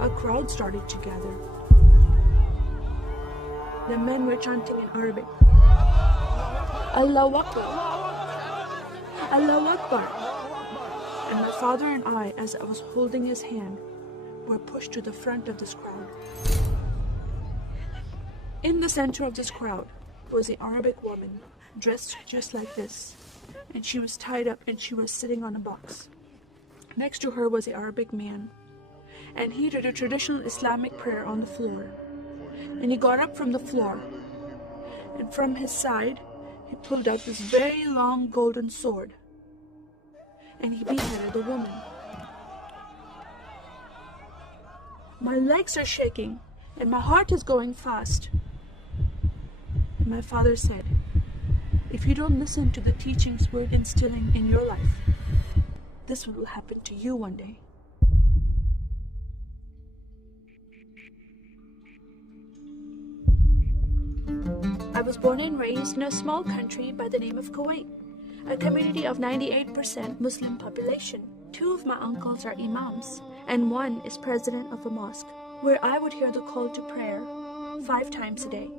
a crowd started to gather. The men were chanting in Arabic, "Allahu Akbar, Allahu Akbar." And my father and I, as I was holding his hand, were pushed to the front of this crowd. In the center of this crowd was an Arabic woman dressed just like this, and she was tied up and she was sitting on a box. Next to her was an Arabic man, and he did a traditional Islamic prayer on the floor. And he got up from the floor, and from his side he pulled out this very long golden sword, and he beheaded the woman. My legs are shaking and my heart is going fast. And my father said, "If you don't listen to the teachings we're instilling in your life, this will happen to you one day." I was born and raised in a small country by the name of Kuwait, a community of 98% Muslim population. 2 of my uncles are imams, and 1 is president of a mosque, where I would hear the call to prayer 5 times a day.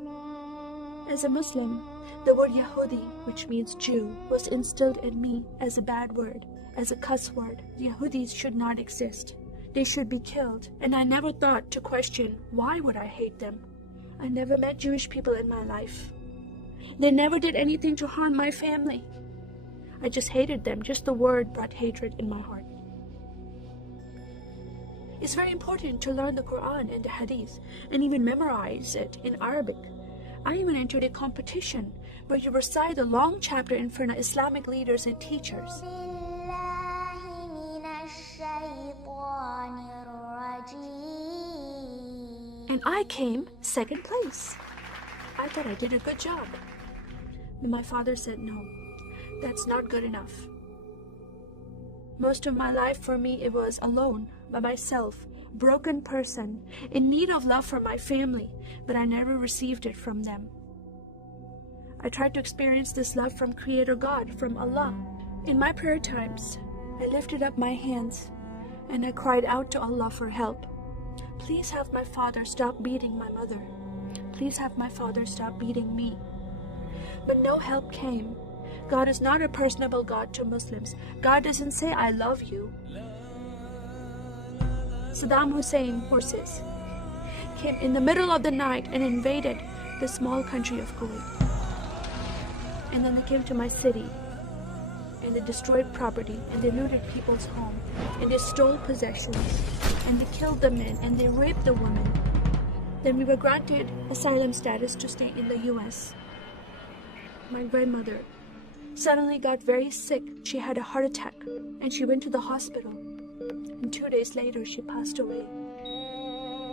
As a Muslim, the word Yahudi, which means Jew, was instilled in me as a bad word, as a cuss word. Yahudis should not exist. They should be killed, and I never thought to question why would I hate them. I never met Jewish people in my life. They never did anything to harm my family. I just hated them. Just the word brought hatred in my heart. It's very important to learn the Quran and the Hadith and even memorize it in Arabic. I even entered a competition where you recite the long chapter in front of Islamic leaders and teachers. And I came 2nd place. I thought I did a good job. But my father said, "No, that's not good enough." Most of my life for me, it was alone, by myself, broken person, in need of love from my family, but I never received it from them. I tried to experience this love from Creator God, from Allah. In my prayer times, I lifted up my hands and I cried out to Allah for help. Please have my father stop beating my mother. Please have my father stop beating me. But no help came. God is not a personable God to Muslims. God doesn't say, "I love you." Saddam Hussein forces came in the middle of the night and invaded the small country of Kuwait. And then they came to my city and they destroyed property and they looted people's home and they stole possessions and they killed the men and they raped the women. Then we were granted asylum status to stay in the US. My grandmother suddenly got very sick. She had a heart attack and she went to the hospital. And 2 days later, she passed away.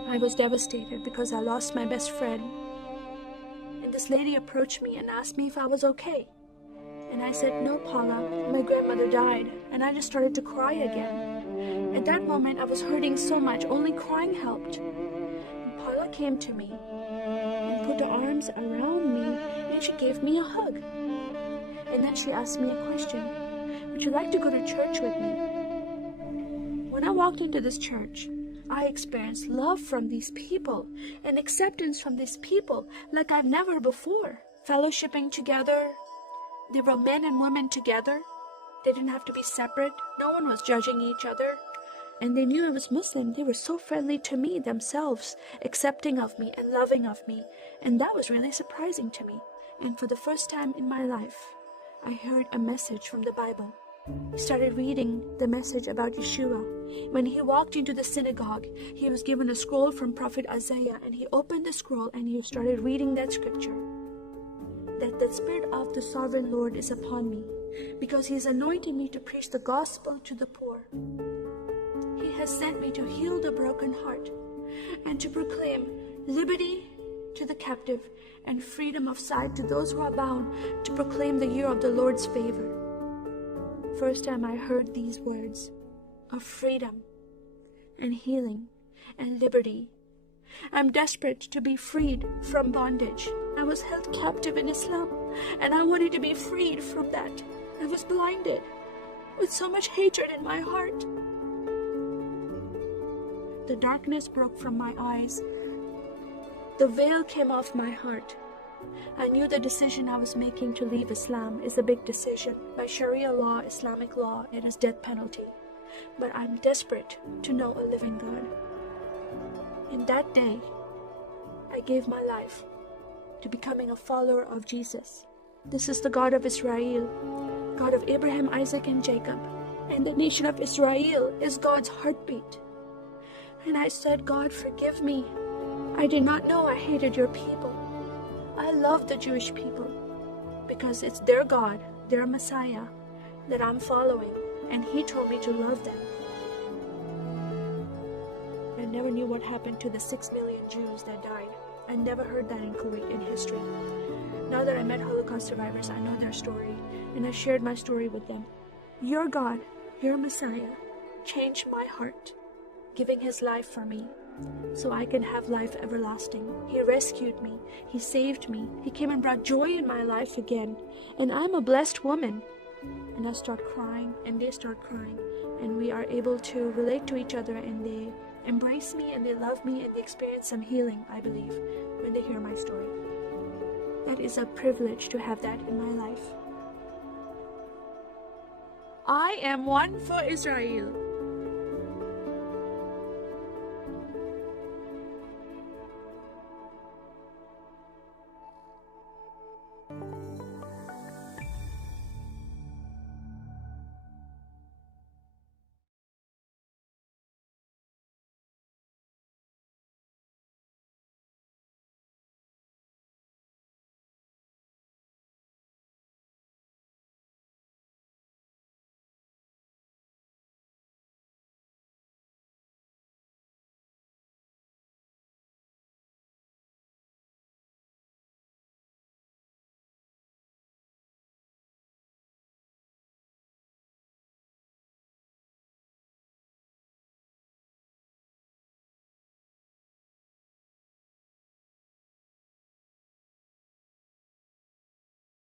I was devastated because I lost my best friend. And this lady approached me and asked me if I was okay. And I said, "No, Paula, my grandmother died." And I just started to cry again. At that moment, I was hurting so much, only crying helped. And Paula came to me and put her arms around me and she gave me a hug. And then she asked me a question, "Would you like to go to church with me?" When I walked into this church, I experienced love from these people and acceptance from these people like I've never before. Fellowshipping together. They were men and women together. They didn't have to be separate. No one was judging each other. And they knew I was Muslim. They were so friendly to me themselves, accepting of me and loving of me. And that was really surprising to me. And for the first time in my life, I heard a message from the Bible. I started reading the message about Yeshua. When he walked into the synagogue, he was given a scroll from Prophet Isaiah, and he opened the scroll and he started reading that scripture. That the Spirit of the Sovereign Lord is upon me, because he has anointed me to preach the gospel to the poor. He has sent me to heal the broken heart and to proclaim liberty to the captive and freedom of sight to those who are bound, to proclaim the year of the Lord's favor. First time I heard these words of freedom and healing and liberty. I'm desperate to be freed from bondage. I was held captive in Islam and I wanted to be freed from that. I was blinded with so much hatred in my heart. The darkness broke from my eyes. The veil came off my heart. I knew the decision I was making to leave Islam is a big decision. By Sharia law, Islamic law, it is death penalty. But I'm desperate to know a living God. In that day, I gave my life to becoming a follower of Jesus. This is the God of Israel, God of Abraham, Isaac, and Jacob. And the nation of Israel is God's heartbeat. And I said, God, forgive me. I did not know I hated your people. I love the Jewish people because it's their God, their Messiah that I'm following. And He told me to love them. I never knew what happened to the 6 million Jews that died. I never heard that in Kuwait in history. Now that I met Holocaust survivors, I know their story, and I shared my story with them. Your God, your Messiah, changed my heart, giving His life for me, so I can have life everlasting. He rescued me. He saved me. He came and brought joy in my life again. And I'm a blessed woman. And I start crying, and they start crying, and we are able to relate to each other, and they embrace me, and they love me, and they experience some healing, I believe, when they hear my story. That is a privilege to have that in my life. I am one for Israel.